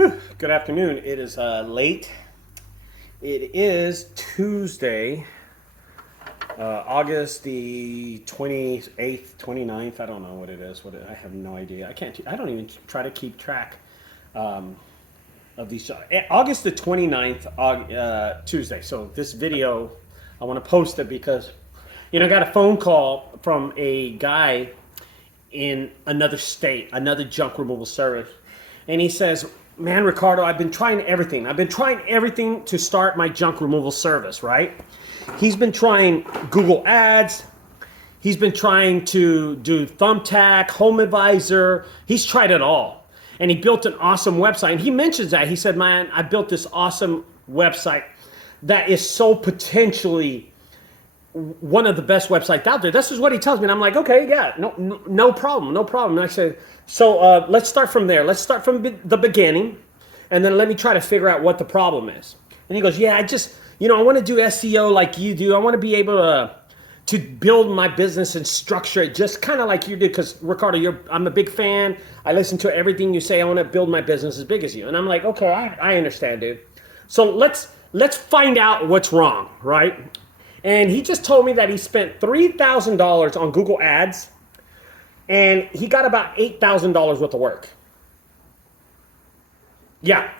Good afternoon. It is late. It is Tuesday, August the 28th, 29th. I don't know what it is. I have no idea. I don't even try to keep track of these. August the 29th, Tuesday. So this video, I want to post it because, I got a phone call from a guy in another state, another junk removal service. And he says, man, Ricardo, I've been trying everything. I've been trying everything to start my junk removal service, right? He's been trying Google Ads. He's been trying to do Thumbtack, Home Advisor. He's tried it all. And he built an awesome website. And he mentions that. He said, man, I built this awesome website that is so potentially one of the best websites out there. This is what he tells me. And I'm like, okay, yeah, no problem, no problem. And I said, so let's start from there. Let's start from the beginning. And then let me try to figure out what the problem is. And he goes, yeah, I want to do SEO like you do. I want to be able to build my business and structure it just kind of like you do. Because Ricardo, I'm a big fan. I listen to everything you say. I want to build my business as big as you. And I'm like, okay, I understand, dude. So let's find out what's wrong, right? And he just told me that he spent $3,000 on Google Ads and he got about $8,000 worth of work. Yeah.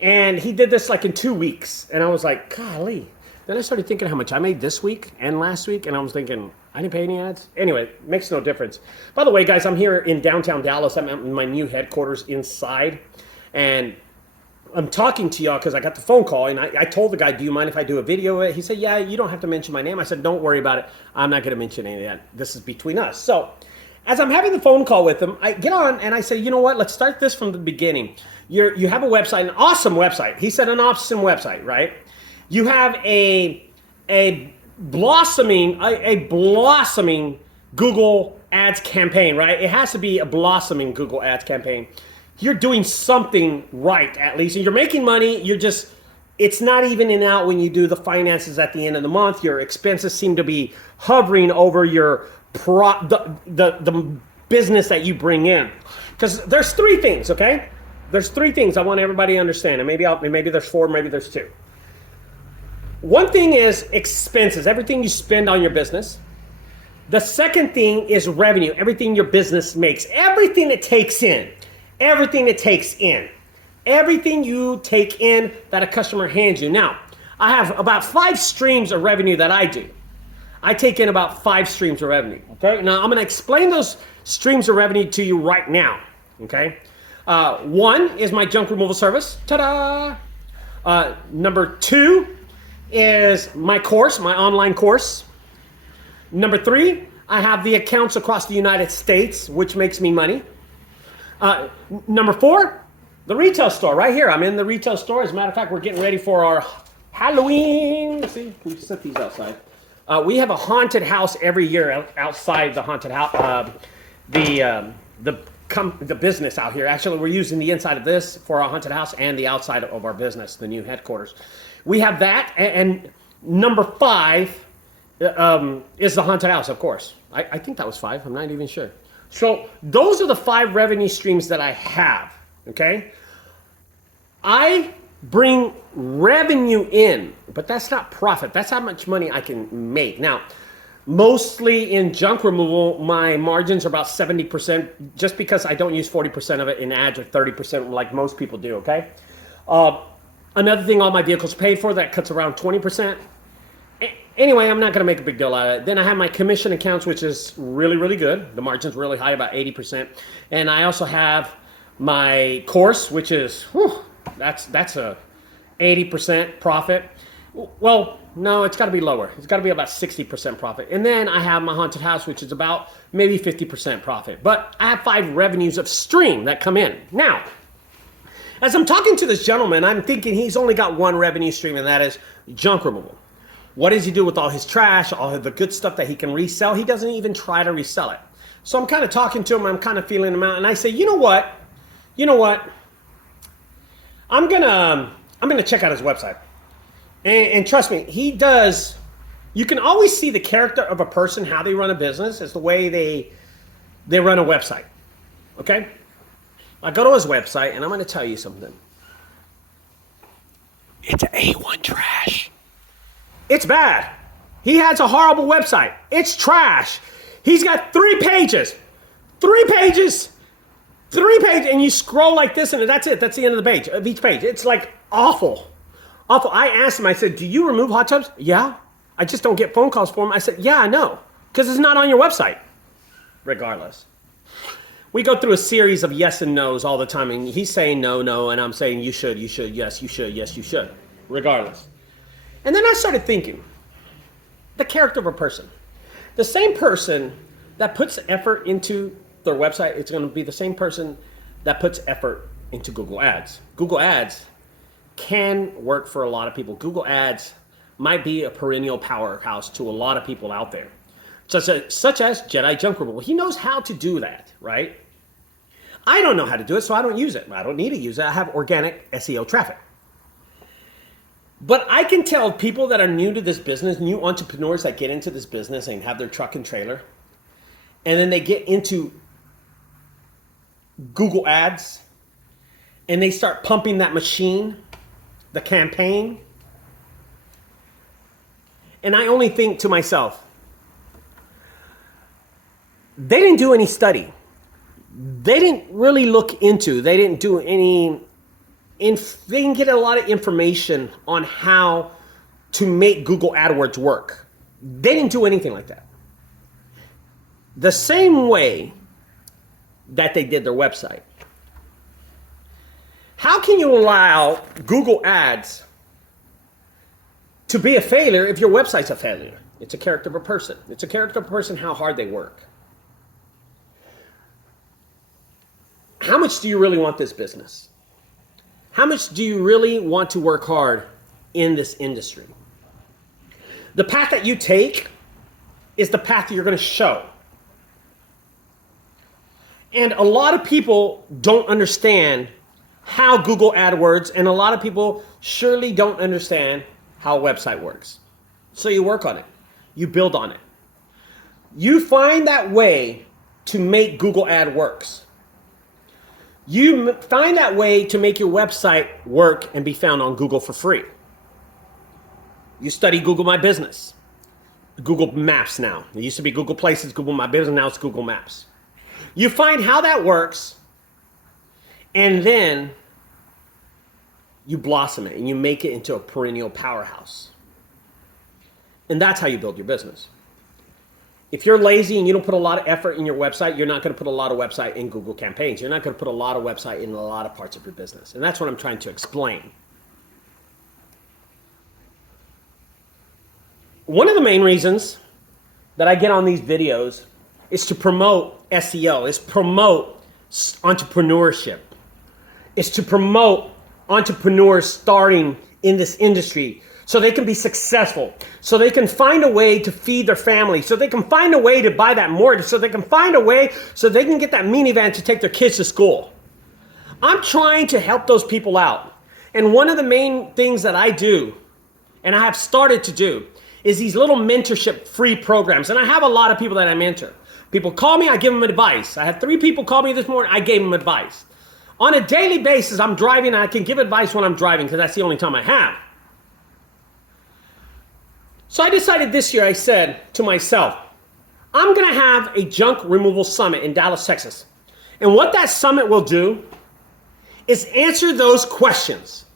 And he did this like in 2 weeks. And I was like, golly. Then I started thinking how much I made this week and last week. And I was thinking, I didn't pay any ads. Anyway, makes no difference. By the way, guys, I'm here in downtown Dallas. I'm at my new headquarters inside. And I'm talking to y'all because I got the phone call and I told the guy, do you mind if I do a video of it? He said, yeah, you don't have to mention my name. I said, don't worry about it. I'm not going to mention any of that. This is between us. So as I'm having the phone call with him, I get on and I say, you know what? Let's start this from the beginning. You have a website, an awesome website. He said an awesome website, right? You have a blossoming Google Ads campaign, right? It has to be a blossoming Google Ads campaign. You're doing something right, at least. And you're making money. It's not evening out when you do the finances at the end of the month. Your expenses seem to be hovering over the business that you bring in. Because there's three things, okay? There's three things I want everybody to understand. And maybe there's four, maybe there's two. One thing is expenses, everything you spend on your business. The second thing is revenue, everything your business makes, everything it takes in. Everything it takes in. Everything you take in that a customer hands you. Now, I have about 5 streams of revenue that I do. I take in about 5 streams of revenue. Okay. Now, I'm going to explain those streams of revenue to you right now. Okay. One is my junk removal service. Ta-da! Number 2 is my course, my online course. Number 3, I have the accounts across the United States, which makes me money. Number 4, the retail store right here. I'm in the retail store. As a matter of fact, we're getting ready for our Halloween. See, we set these outside. We have a haunted house every year outside the haunted house. The business out here. Actually, we're using the inside of this for our haunted house and the outside of our business, the new headquarters. We have that, and number 5 is the haunted house, of course. I think that was 5. I'm not even sure. So those are the 5 revenue streams that I have, okay? I bring revenue in, but that's not profit. That's how much money I can make. Now, mostly in junk removal, my margins are about 70%, just because I don't use 40% of it in ads or 30% like most people do, okay? Another thing, all my vehicles paid for, that cuts around 20%. Anyway, I'm not going to make a big deal out of it. Then I have my commission accounts, which is really, really good. The margin's really high, about 80%. And I also have my course, which is, that's a 80% profit. Well, no, it's got to be lower. It's got to be about 60% profit. And then I have my haunted house, which is about maybe 50% profit. But I have 5 revenues of stream that come in. Now, as I'm talking to this gentleman, I'm thinking he's only got one revenue stream, and that is junk removal. What does he do with all his trash, all of the good stuff that he can resell? He doesn't even try to resell it. So I'm kind of talking to him. I'm kind of feeling him out. And I say, you know what? I'm gonna check out his website. And trust me, he does. You can always see the character of a person, how they run a business, is the way they run a website. Okay? I go to his website, and I'm going to tell you something. It's A1 trash. It's bad. He has a horrible website. It's trash. He's got 3 pages. 3 pages. 3 pages. And you scroll like this and that's it. That's the end of the page, of each page. It's like awful. Awful. I asked him, I said, do you remove hot tubs? Yeah. I just don't get phone calls for them. I said, yeah, I know. Because it's not on your website. Regardless. We go through a series of yes and no's all the time. And he's saying no, no. And I'm saying you should, yes, you should, yes, you should. Regardless. And then I started thinking, the character of a person. The same person that puts effort into their website, it's going to be the same person that puts effort into Google Ads. Google Ads can work for a lot of people. Google Ads might be a perennial powerhouse to a lot of people out there, such as Jedi Junk Removal. He knows how to do that, right? I don't know how to do it, so I don't use it. I don't need to use it. I have organic SEO traffic. But I can tell people that are new to this business, new entrepreneurs that get into this business and have their truck and trailer, and then they get into Google Ads, and they start pumping that machine, the campaign, and I only think to myself, they didn't do any study. They didn't really look into, they didn't do any, they didn't get a lot of information on how to make Google AdWords work. They didn't do anything like that. The same way that they did their website. How can you allow Google Ads to be a failure if your website's a failure? It's a character of a person. It's a character of a person, how hard they work. How much do you really want this business? How much do you really want to work hard in this industry? The path that you take is the path that you're going to show. And a lot of people don't understand how Google AdWords, and a lot of people surely don't understand how a website works. So you work on it. You build on it. You find that way to make Google AdWords. You find that way to make your website work and be found on Google for free. You study Google My Business. Google Maps now. It used to be Google Places, Google My Business, now it's Google Maps. You find how that works, and then you blossom it and you make it into a perennial powerhouse. And that's how you build your business. If you're lazy and you don't put a lot of effort in your website, you're not going to put a lot of website in Google campaigns. You're not going to put a lot of website in a lot of parts of your business. And that's what I'm trying to explain. One of the main reasons that I get on these videos is to promote SEO, is promote entrepreneurship, is to promote entrepreneurs starting in this industry so they can be successful, so they can find a way to feed their family, so they can find a way to buy that mortgage, so they can find a way so they can get that minivan to take their kids to school. I'm trying to help those people out. And one of the main things that I do, and I have started to do, is these little mentorship free programs. And I have a lot of people that I mentor. People call me, I give them advice. I had 3 people call me this morning, I gave them advice. On a daily basis, I'm driving, and I can give advice when I'm driving because that's the only time I have. So I decided this year, I said to myself, I'm going to have a junk removal summit in Dallas, Texas. And what that summit will do is answer those questions.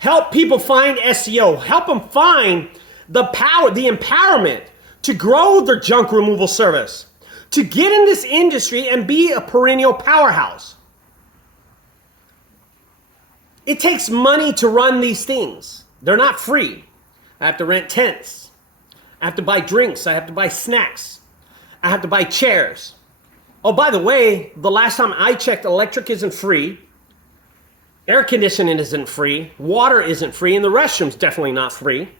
Help people find SEO. Help them find the power, the empowerment to grow their junk removal service, to get in this industry and be a perennial powerhouse. It takes money to run these things. They're not free. I have to rent tents. I have to buy drinks. I have to buy snacks. I have to buy chairs. Oh, by the way, the last time I checked, electric isn't free. Air conditioning isn't free. Water isn't free. And the restroom's definitely not free.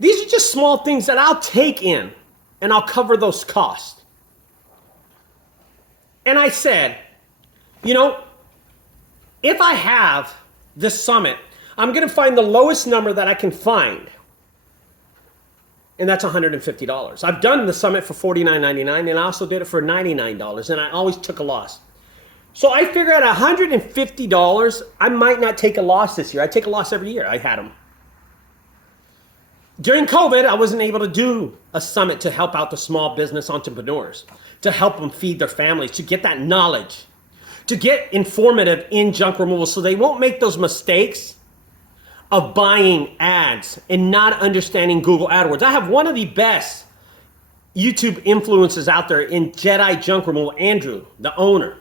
These are just small things that I'll take in, and I'll cover those costs. And I said, you know, if I have this summit, I'm going to find the lowest number that I can find. And that's $150. I've done the summit for $49.99, and I also did it for $99, and I always took a loss. So I figure at $150, I might not take a loss this year. I take a loss every year. I had them. During COVID, I wasn't able to do a summit to help out the small business entrepreneurs, to help them feed their families, to get that knowledge, to get informative in junk removal so they won't make those mistakes of buying ads and not understanding Google AdWords. I have one of the best YouTube influencers out there in Jedi Junk Removal, Andrew, the owner.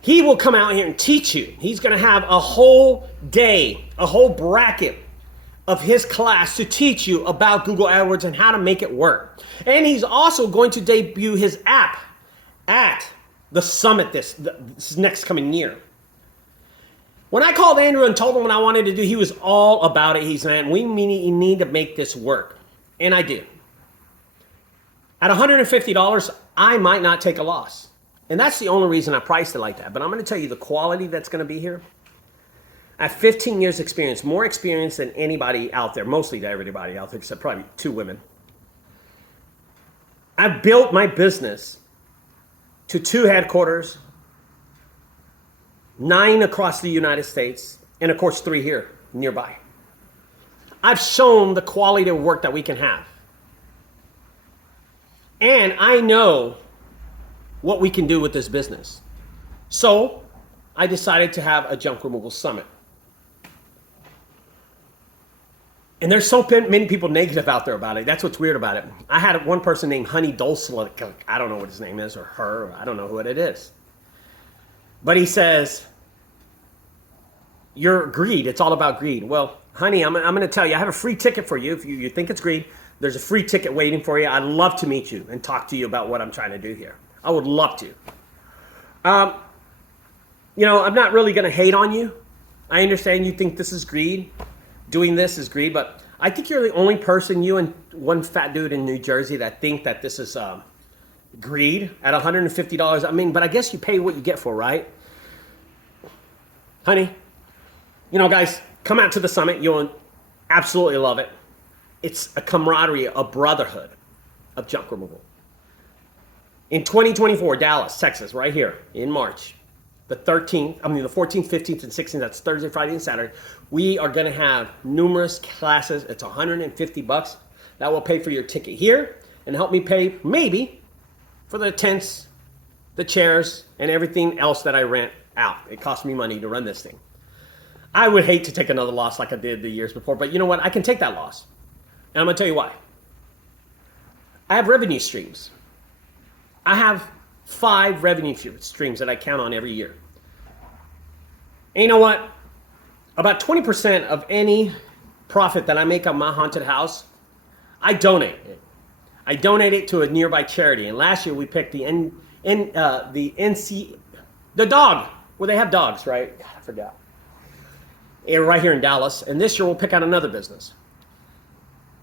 He will come out here and teach you. He's going to have a whole day, a whole bracket of his class to teach you about Google AdWords and how to make it work. And he's also going to debut his app at the summit this next coming year. When I called Andrew and told him what I wanted to do, he was all about it. He's like, we need to make this work. And I do. At $150, I might not take a loss. And that's the only reason I priced it like that. But I'm going to tell you the quality that's going to be here. I have 15 years experience, more experience than anybody out there, mostly to everybody out there, except probably 2 women. I've built my business to 2 headquarters, 9 across the United States, and of course 3 here nearby. I've shown the quality of work that we can have. And I know what we can do with this business. So I decided to have a junk removal summit. And there's so many people negative out there about it. That's what's weird about it. I had one person named Honey Dulcela. I don't know what his name is, or her, or I don't know what it is. But he says, you're greed. It's all about greed. Well, honey, I'm going to tell you, I have a free ticket for you. If you think it's greed, there's a free ticket waiting for you. I'd love to meet you and talk to you about what I'm trying to do here. I would love to. You know, I'm not really going to hate on you. I understand you think this is greed. Doing this is greed, but I think you're the only person, you and one fat dude in New Jersey, that think that this is greed at $150. I mean, but I guess you pay what you get for, right? Honey, you know, guys, come out to the summit. You'll absolutely love it. It's a camaraderie, a brotherhood of junk removal. In 2024, Dallas, Texas, right here in March, the 14th, 15th, and 16th, that's Thursday, Friday, and Saturday, we are going to have numerous classes. It's $150. That will pay for your ticket here and help me pay maybe for the tents, the chairs, and everything else that I rent out. It costs me money to run this thing. I would hate to take another loss like I did the years before, but you know what? I can take that loss. And I'm going to tell you why. I have revenue streams. I have 5 revenue streams that I count on every year. And you know what? About 20% of any profit that I make on my haunted house, I donate it. I donate it to a nearby charity. And last year we picked the dog, where they have dogs, right? God, I forgot. Right here in Dallas. And this year we'll pick out another business.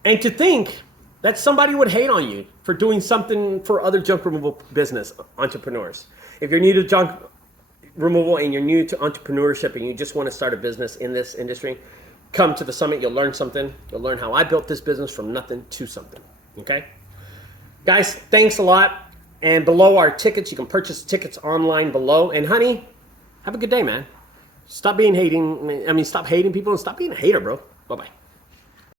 And to think that somebody would hate on you for doing something for other junk removal business entrepreneurs. If you're new to junk removal and you're new to entrepreneurship and you just want to start a business in this industry, come to the summit. You'll learn something. You'll learn how I built this business from nothing to something. Okay? Guys, thanks a lot. And below our tickets, you can purchase tickets online below. And honey, have a good day, man. Stop hating people and stop being a hater, bro. Bye-bye.